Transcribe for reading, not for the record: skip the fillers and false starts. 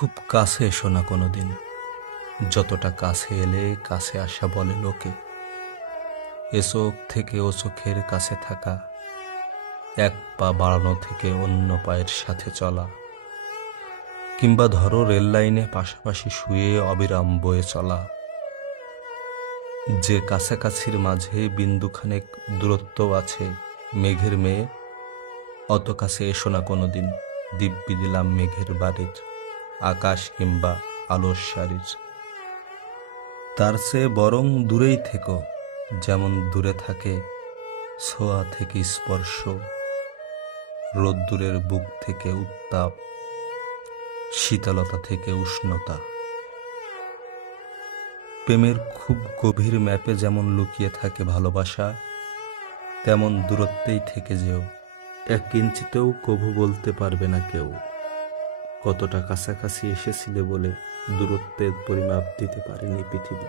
খুব কাছে এসো না কোনোদিন, যতটা কাছে এলে কাছে আসা বলে লোকে। এ চোখ থেকে ও চোখের কাছে থাকা, এক পা বাড়ানো থেকে অন্য পায়ের সাথে চলা, কিংবা ধরো রেল লাইনে পাশাপাশি শুয়ে অবিরাম বয়ে চলা। যে কাছাকাছির মাঝে বিন্দুখানেক দূরত্ব আছে, মেঘের মেয়ে, অত কাছে এসো না কোনোদিন, দিব্যি দিলাম মেঘের বাড়ির, আকাশ কিংবা আলোর সারির। তার চেয়ে বরং দূরেই থেকো, যেমন দূরে থাকে ছোঁয়া থেকে স্পর্শ, রোদ্দুরের বুক থেকে উত্তাপ, শীতলতা থেকে উষ্ণতা। প্রেমের খুব গভীর ম্যাপে যেমন লুকিয়ে থাকে ভালোবাসা, তেমন দূরত্বেই থেকে যেও, 1 ইঞ্চিতেও কভু বলতে পারবে না কেউ কতটা কাছাকাছি এসেছিলে বলে দূরত্বের পরিমাপ দিতে পারেনি পৃথিবী।